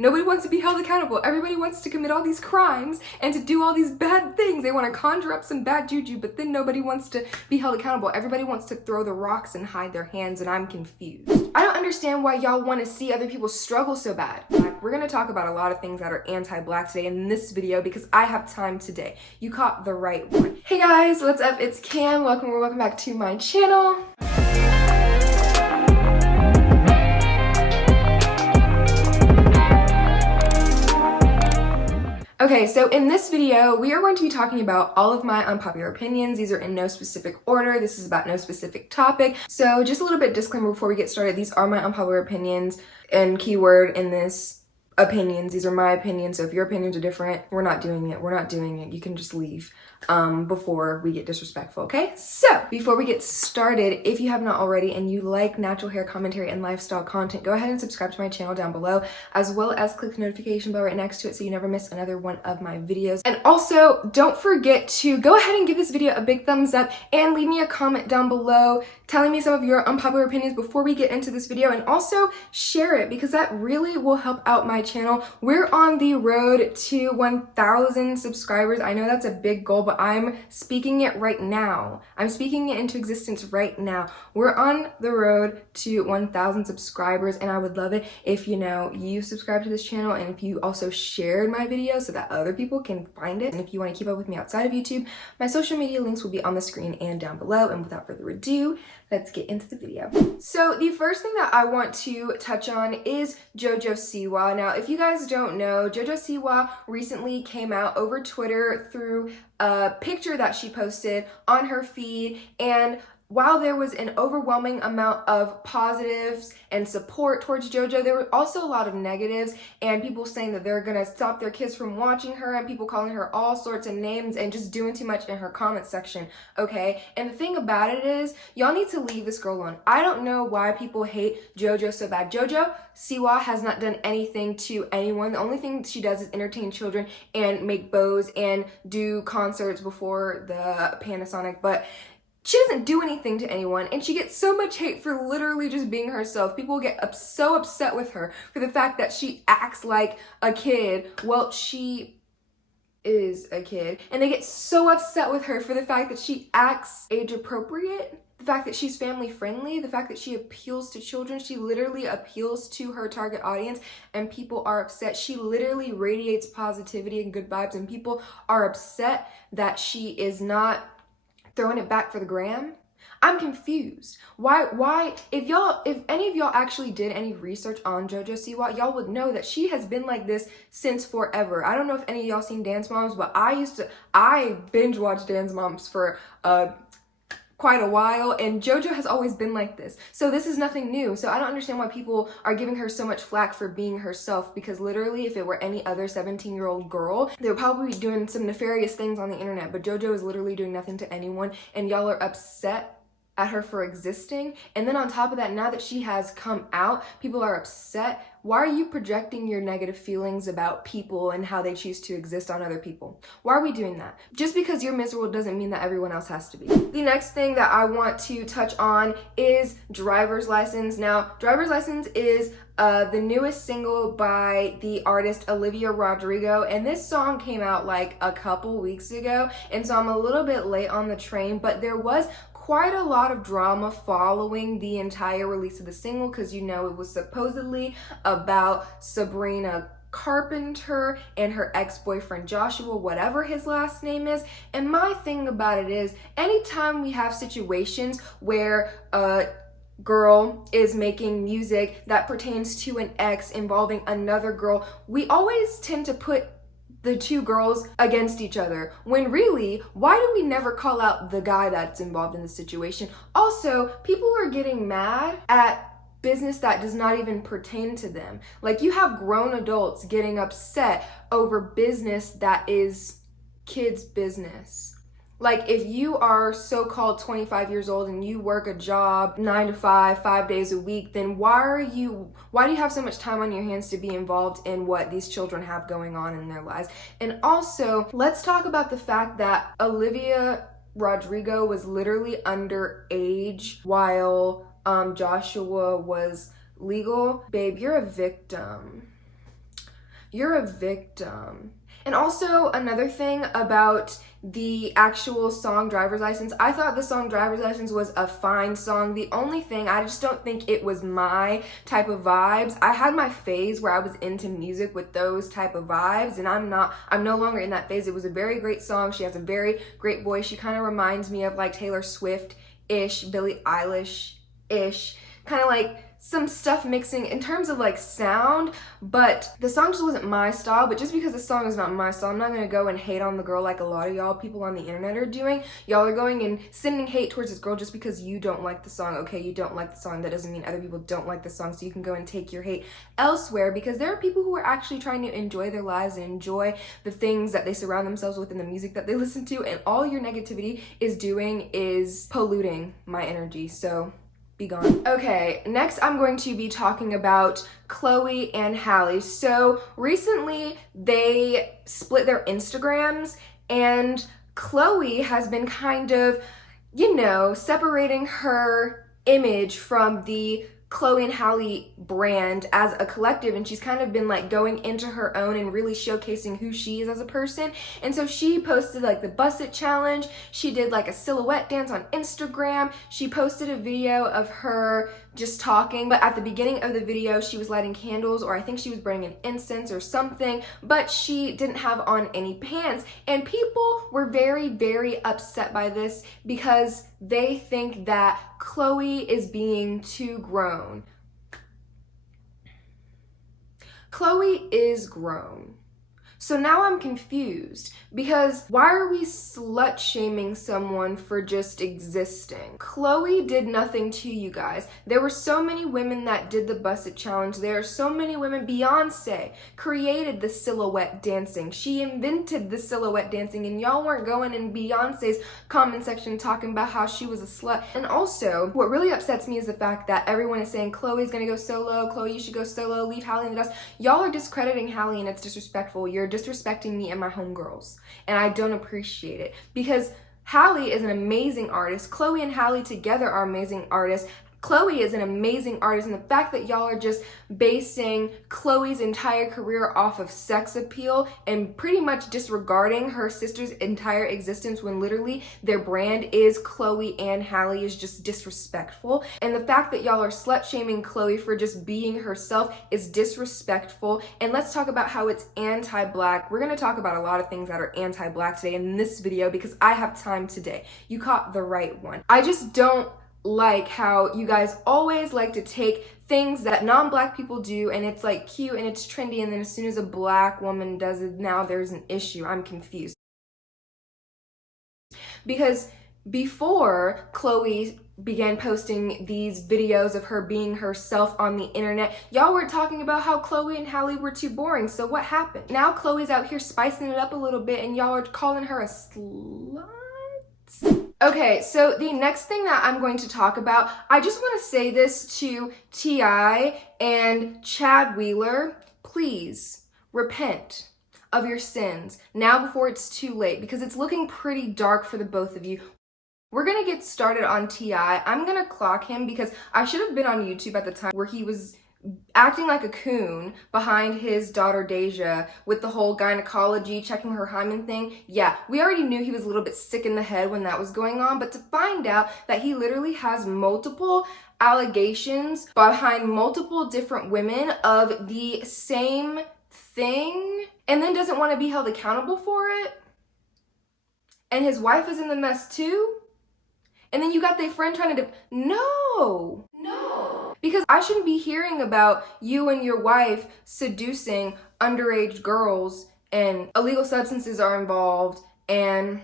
Nobody wants to be held accountable. Everybody wants to commit all these crimes and to do all these bad things. They want to conjure up some bad juju, but then nobody wants to be held accountable. Everybody wants to throw the rocks and hide their hands, and I'm confused. I don't understand why y'all want to see other people struggle so bad. We're going to talk about a lot of things that are anti-black today in this video because I have time today. You caught the right one. Hey guys, what's up? It's Cam. Welcome back to my channel. Okay, so in this video, we are going to be talking about all of my unpopular opinions. These are in no specific order. This is about no specific topic. So just a little bit disclaimer before we get started. These are my unpopular opinions, and keyword in this, opinions. These are my opinions. So if your opinions are different, we're not doing it. We're not doing it. You can just leave before we get disrespectful, okay? So before we get started, if you have not already and you like natural hair commentary and lifestyle content, go ahead and subscribe to my channel down below, as well as click the notification bell right next to it so you never miss another one of my videos. And also, don't forget to go ahead and give this video a big thumbs up and leave me a comment down below telling me some of your unpopular opinions before we get into this video, and also share it because that really will help out my channel. We're on the road to 1,000 subscribers. I know that's a big goal, but I'm speaking it right now. I'm speaking it into existence right now. We're on the road to 1,000 subscribers, and I would love it if you subscribe to this channel and if you also shared my video so that other people can find it. And if you want to keep up with me outside of YouTube, my social media links will be on the screen and down below. And without further ado, let's get into the video. So the first thing that I want to touch on is Jojo Siwa. Now, if you guys don't know, Jojo Siwa recently came out over Twitter through a picture that she posted on her feed, and while there was an overwhelming amount of positives and support towards JoJo, there were also a lot of negatives and people saying that they're gonna stop their kids from watching her and people calling her all sorts of names and just doing too much in her comment section, okay? And the thing about it is, y'all need to leave this girl alone. I don't know why people hate JoJo so bad. Jojo Siwa has not done anything to anyone. The only thing she does is entertain children and make bows and do concerts before the Panasonic, but she doesn't do anything to anyone, and she gets so much hate for literally just being herself. People get so upset with her for the fact that she acts like a kid. Well, she is a kid. And they get so upset with her for the fact that she acts age appropriate, the fact that she's family friendly, the fact that she appeals to children. She literally appeals to her target audience, and people are upset. She literally radiates positivity and good vibes, and people are upset that she is not throwing it back for the gram. I'm confused. Why, if any of y'all actually did any research on Jojo Siwa, y'all would know that she has been like this since forever. I don't know if any of y'all seen Dance Moms, but I binge watched Dance Moms for quite a while, and JoJo has always been like this. So this is nothing new. So I don't understand why people are giving her so much flack for being herself, because literally if it were any other 17-year-old girl, they would probably be doing some nefarious things on the internet, but JoJo is literally doing nothing to anyone, and y'all are upset at her for existing. And then on top of that, now that she has come out, people are upset. Why are you projecting your negative feelings about people and how they choose to exist on other people? Why are we doing that? Just because you're miserable doesn't mean that everyone else has to be. The next thing that I want to touch on is Driver's License. Now, Driver's License is the newest single by the artist Olivia Rodrigo, and this song came out like a couple weeks ago, and so I'm a little bit late on the train, but there was quite a lot of drama following the entire release of the single, because it was supposedly about Sabrina Carpenter and her ex-boyfriend Joshua, whatever his last name is. And my thing about it is, anytime we have situations where a girl is making music that pertains to an ex involving another girl, we always tend to put the two girls against each other, when really, why do we never call out the guy that's involved in the situation? Also, people are getting mad at business that does not even pertain to them. Like, you have grown adults getting upset over business that is kids' business. Like, if you are so-called 25 years old and you work a job 9 to 5, 5 days a week, then why do you have so much time on your hands to be involved in what these children have going on in their lives? And also, let's talk about the fact that Olivia Rodrigo was literally underage while Joshua was legal. Babe, you're a victim. You're a victim. And also another thing about the actual song Driver's License, I thought the song Driver's License was a fine song. The only thing, I just don't think it was my type of vibes. I had my phase where I was into music with those type of vibes, and I'm no longer in that phase. It was a very great song. She has a very great voice. She kind of reminds me of like Taylor Swift-ish, Billie Eilish-ish, kind of like some stuff mixing in terms of like sound, but the song just wasn't my style. But just because the song is not my style, I'm not gonna go and hate on the girl like a lot of y'all people on the internet are doing. Y'all are going and sending hate towards this girl just because you don't like the song. Okay, you don't like the song, that doesn't mean other people don't like the song, so you can go and take your hate elsewhere, because there are people who are actually trying to enjoy their lives and enjoy the things that they surround themselves with and the music that they listen to, and all your negativity is doing is polluting my energy. So be gone. Okay, next I'm going to be talking about Chloe and Halle. So recently they split their Instagrams, and Chloe has been kind of, you know, separating her image from the Chloe and Halle brand as a collective, and she's kind of been like going into her own and really showcasing who she is as a person. And so she posted like the Bust It challenge, she did like a silhouette dance on Instagram, she posted a video of her just talking, but at the beginning of the video she was lighting candles, or I think she was burning an incense or something, but she didn't have on any pants, and people were very upset by this because they think that Chloe is being too grown. Chloe is grown. So now I'm confused, because why are we slut shaming someone for just existing? Chloe did nothing to you guys. There were so many women that did the Bust It challenge. There are so many women. Beyonce created the silhouette dancing. She invented the silhouette dancing, and y'all weren't going in Beyonce's comment section talking about how she was a slut. And also, what really upsets me is the fact that everyone is saying Chloe's gonna go solo, Chloe, you should go solo, leave Halle in the dust. Y'all are discrediting Halle, and it's disrespectful. You're disrespecting me and my homegirls, and I don't appreciate it, because Halle is an amazing artist. Chloe and Halle together are amazing artists. Chloe is an amazing artist, and the fact that y'all are just basing Chloe's entire career off of sex appeal and pretty much disregarding her sister's entire existence when literally their brand is Chloe and Halle is just disrespectful. And the fact that y'all are slut shaming Chloe for just being herself is disrespectful. And let's talk about how it's anti-black. We're gonna talk about a lot of things that are anti-black today in this video because I have time today. You caught the right one. I just don't like how you guys always like to take things that non-black people do and it's like cute and it's trendy, and then as soon as a black woman does it, now there's an issue. I'm confused. Because before Chloe began posting these videos of her being herself on the internet, y'all were talking about how Chloe and Halle were too boring. So what happened? Now Chloe's out here spicing it up a little bit and y'all are calling her a slut? Okay, so the next thing that I'm going to talk about, I just want to say this to T.I. and Chad Wheeler. Please repent of your sins now before it's too late, because it's looking pretty dark for the both of you. We're gonna get started on T.I. I'm gonna clock him because I should have been on YouTube at the time where he was acting like a coon behind his daughter Deja with the whole gynecology, checking her hymen thing. Yeah, we already knew he was a little bit sick in the head when that was going on, but to find out that he literally has multiple allegations behind multiple different women of the same thing and then doesn't want to be held accountable for it, and his wife is in the mess too, and then you got their friend trying to no. Because I shouldn't be hearing about you and your wife seducing underage girls and illegal substances are involved and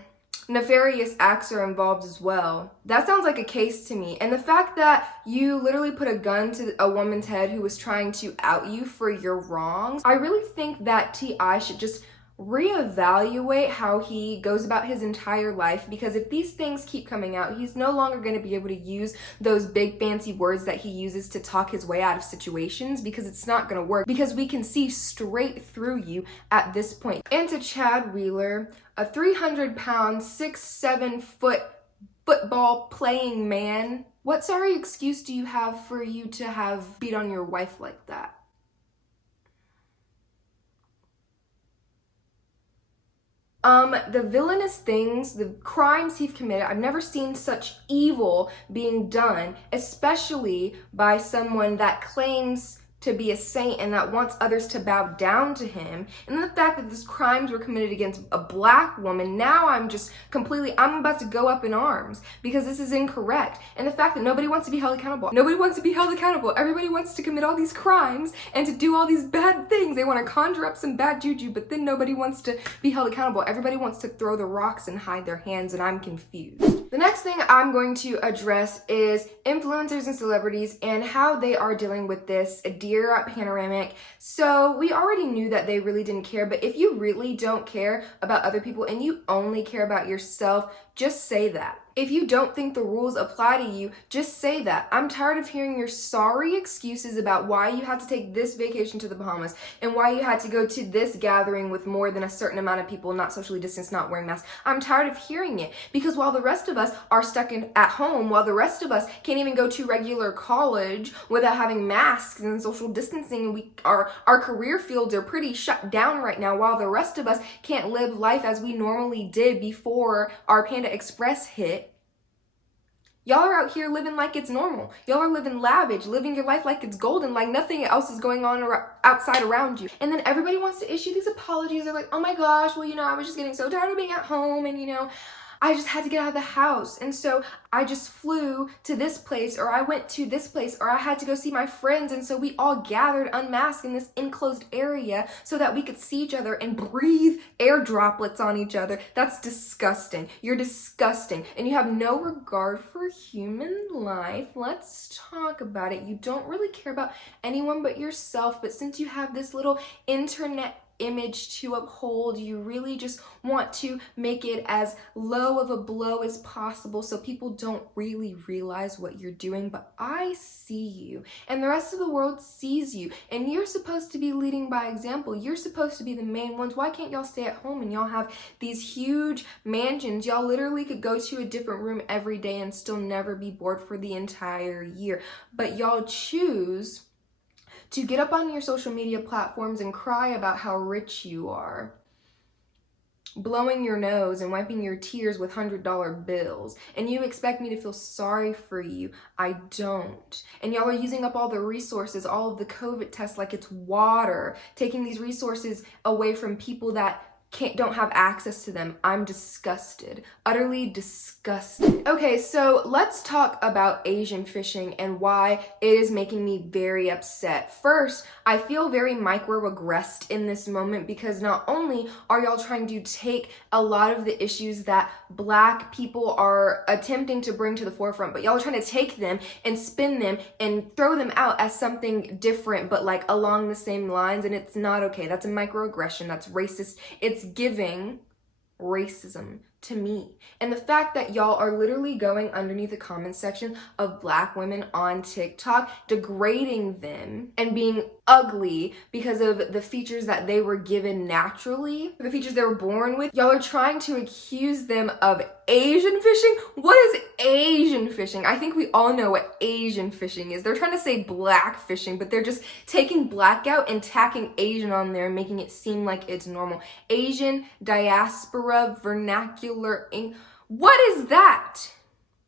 nefarious acts are involved as well. That sounds like a case to me. And the fact that you literally put a gun to a woman's head who was trying to out you for your wrongs, I really think that T.I. should just reevaluate how he goes about his entire life, because if these things keep coming out, he's no longer going to be able to use those big fancy words that he uses to talk his way out of situations, because it's not going to work, because we can see straight through you at this point. And to Chad Wheeler, a 300-pound, 6'7" foot football playing man, what sorry excuse do you have for you to have beat on your wife like that? The villainous things, the crimes he's committed, I've never seen such evil being done, especially by someone that claims to be a saint and that wants others to bow down to him. And the fact that these crimes were committed against a black woman, now I'm about to go up in arms because this is incorrect. And the fact that nobody wants to be held accountable. Nobody wants to be held accountable. Everybody wants to commit all these crimes and to do all these bad things. They want to conjure up some bad juju, but then nobody wants to be held accountable. Everybody wants to throw the rocks and hide their hands, and I'm confused. The next thing I'm going to address is influencers and celebrities and how they are dealing with this Dear panoramic. So we already knew that they really didn't care, but if you really don't care about other people and you only care about yourself, just say that. If you don't think the rules apply to you, just say that. I'm tired of hearing your sorry excuses about why you had to take this vacation to the Bahamas and why you had to go to this gathering with more than a certain amount of people, not socially distanced, not wearing masks. I'm tired of hearing it because while the rest of us are stuck at home, while the rest of us can't even go to regular college without having masks and social distancing, and our career fields are pretty shut down right now, while the rest of us can't live life as we normally did before our Panda Express hit. Y'all are out here living like it's normal. Y'all are living lavish, living your life like it's golden, like nothing else is going on outside around you. And then everybody wants to issue these apologies. They're like, oh my gosh, well, I was just getting so tired of being at home and, I just had to get out of the house. And so I just flew to this place, or I went to this place, or I had to go see my friends. And so we all gathered unmasked in this enclosed area so that we could see each other and breathe air droplets on each other. That's disgusting. You're disgusting. And you have no regard for human life. Let's talk about it. You don't really care about anyone but yourself. But since you have this little internet image to uphold, you really just want to make it as low of a blow as possible so people don't really realize what you're doing. But I see you and the rest of the world sees you, and you're supposed to be leading by example. You're supposed to be the main ones. Why can't y'all stay at home and y'all have these huge mansions? Y'all literally could go to a different room every day and still never be bored for the entire year. But y'all choose to get up on your social media platforms and cry about how rich you are, blowing your nose and wiping your tears with $100 bills, and you expect me to feel sorry for you. I don't. And y'all are using up all the resources, all of the COVID tests like it's water, taking these resources away from people that don't have access to them. I'm disgusted, utterly disgusted. Okay, so let's talk about Asian fishing and why it is making me very upset. First, I feel very microaggressed in this moment because not only are y'all trying to take a lot of the issues that Black people are attempting to bring to the forefront, but y'all are trying to take them and spin them and throw them out as something different, but like along the same lines, and it's not okay. That's a microaggression. That's racist. It's giving racism to me. And the fact that y'all are literally going underneath the comment section of Black women on TikTok, degrading them and being ugly because of the features that they were given naturally, the features they were born with. Y'all are trying to accuse them of Asian fishing. What is Asian fishing? I think we all know what Asian fishing is. They're trying to say Black fishing, but they're just taking Black out and tacking Asian on there and making it seem like it's normal. Asian diaspora vernacular. What is that?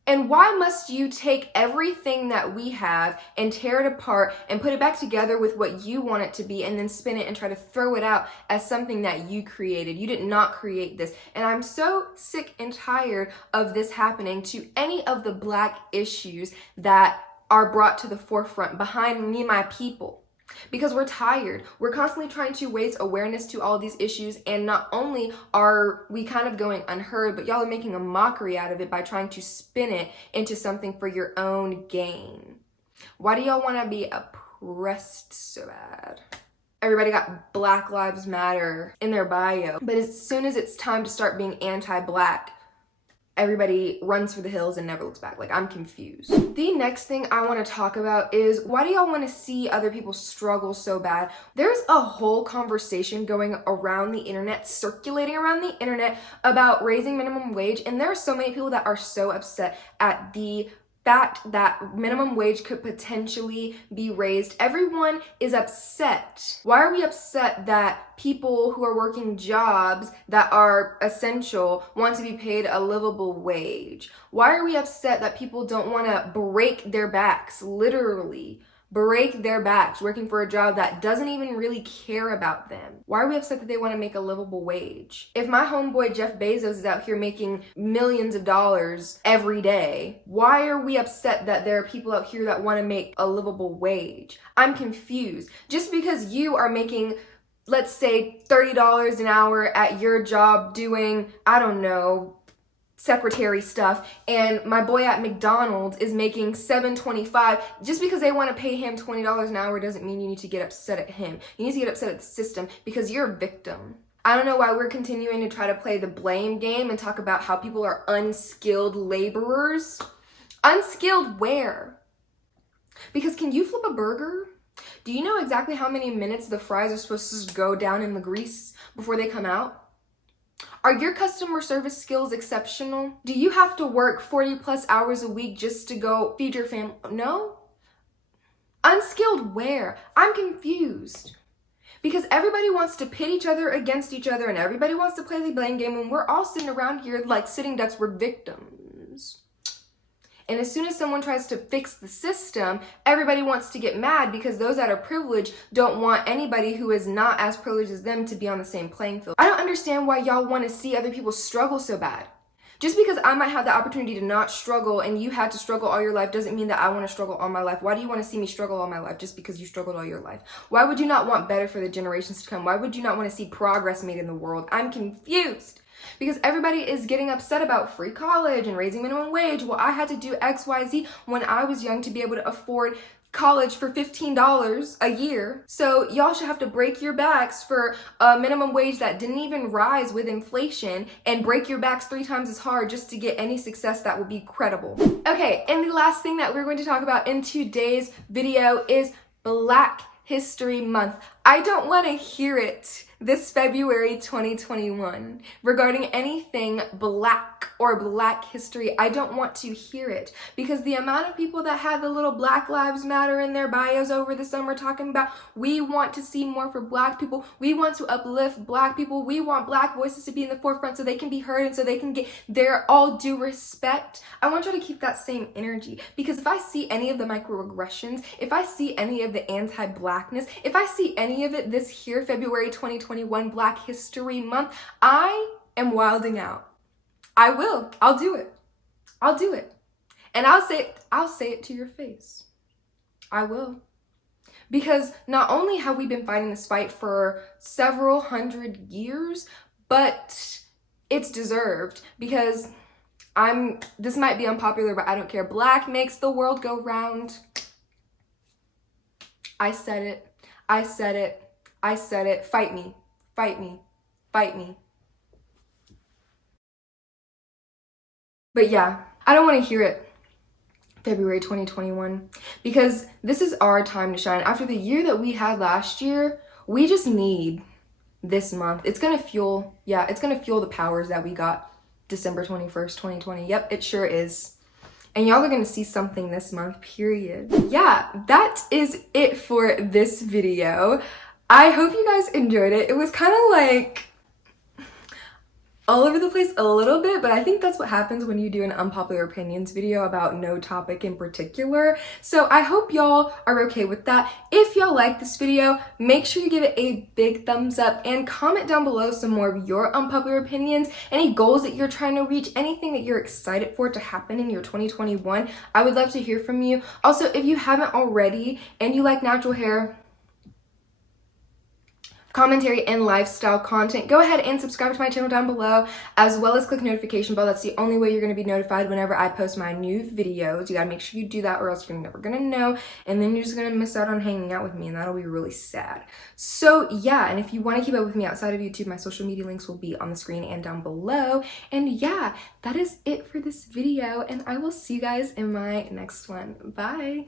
And why must you take everything that we have and tear it apart and put it back together with what you want it to be and then spin it and try to throw it out as something that you created? You did not create this. And I'm so sick and tired of this happening to any of the Black issues that are brought to the forefront behind me and my people. Because we're tired. We're constantly trying to raise awareness to all of these issues, and not only are we kind of going unheard, but y'all are making a mockery out of it by trying to spin it into something for your own gain. Why do y'all want to be oppressed so bad? Everybody got Black Lives Matter in their bio, but as soon as it's time to start being anti-Black, everybody runs for the hills and never looks back. Like, I'm confused. The next thing I want to talk about is, why do y'all want to see other people struggle so bad? There's a whole conversation going around the internet, circulating around the internet, about raising minimum wage, and there are so many people that are so upset at the fact that minimum wage could potentially be raised, everyone is upset. Why are we upset that people who are working jobs that are essential want to be paid a livable wage? Why are we upset that people don't want to break their backs, literally break their backs, working for a job that doesn't even really care about them? Why are we upset that they want to make a livable wage? If my homeboy Jeff Bezos is out here making millions of dollars every day, why are we upset that there are people out here that want to make a livable wage? I'm confused. Just because you are making, let's say, $30 an hour at your job doing, I don't know, secretary stuff, and my boy at McDonald's is making $7.25, just because they want to pay him $20 an hour doesn't mean you need to get upset at him. You need to get upset at the system because you're a victim. I don't know why we're continuing to try to play the blame game and talk about how people are unskilled laborers. Unskilled where? Because can you flip a burger? Do you know exactly how many minutes the fries are supposed to go down in the grease before they come out? Are your customer service skills exceptional? Do you have to work 40 plus hours a week just to go feed your family? No? Unskilled where? I'm confused. Because everybody wants to pit each other against each other and everybody wants to play the blame game, and we're all sitting around here like sitting ducks, we're victims. And as soon as someone tries to fix the system, everybody wants to get mad because those that are privileged don't want anybody who is not as privileged as them to be on the same playing field. I don't understand why y'all want to see other people struggle so bad. Just because I might have the opportunity to not struggle and you had to struggle all your life doesn't mean that I want to struggle all my life. Why do you want to see me struggle all my life just because you struggled all your life? Why would you not want better for the generations to come? Why would you not want to see progress made in the world? I'm confused. Because everybody is getting upset about free college and raising minimum wage. Well, I had to do XYZ when I was young to be able to afford college for $15 a year. So y'all should have to break your backs for a minimum wage that didn't even rise with inflation, and break your backs 3 times as hard just to get any success that would be credible. Okay, and the last thing that we're going to talk about in today's video is Black History Month. I don't want to hear it this February 2021 regarding anything Black or Black history. I don't want to hear it, because the amount of people that had the little Black Lives Matter in their bios over the summer talking about, we want to see more for Black people, we want to uplift Black people, we want Black voices to be in the forefront so they can be heard and so they can get their all due respect. I want you to keep that same energy, because if I see any of the microaggressions, if I see any of the anti-Blackness, if I see any of it this here February 2021 Black History Month, I am wilding out. I will. I'll do it. I'll do it. And I'll say it to your face. I will. Because not only have we been fighting this fight for several hundred years, but it's deserved, because this might be unpopular, but I don't care. Black makes the world go round. I said it. I said it. I said it. Fight me. Fight me. Fight me. But yeah, I don't want to hear it February 2021, because this is our time to shine. After the year that we had last year, we just need this month. It's going to fuel, it's going to fuel the powers that we got December 21st, 2020. Yep, it sure is. And y'all are going to see something this month, period. Yeah, that is it for this video. I hope you guys enjoyed it. It was kind of like all over the place a little bit, but I think that's what happens when you do an unpopular opinions video about no topic in particular. So I hope y'all are okay with that. If y'all like this video, make sure you give it a big thumbs up and comment down below some more of your unpopular opinions, any goals that you're trying to reach, anything that you're excited for to happen in your 2021. I would love to hear from you. Also, if you haven't already and you like natural hair, commentary, and lifestyle content, go ahead and subscribe to my channel down below, as well as click notification bell. That's the only way you're going to be notified whenever I post my new videos. You gotta make sure you do that, or else you're never gonna know, and then you're just gonna miss out on hanging out with me, and that'll be really sad. So yeah, and if you want to keep up with me outside of YouTube, my social media links will be on the screen and down below. And yeah, that is it for this video, and I will see you guys in my next one. Bye.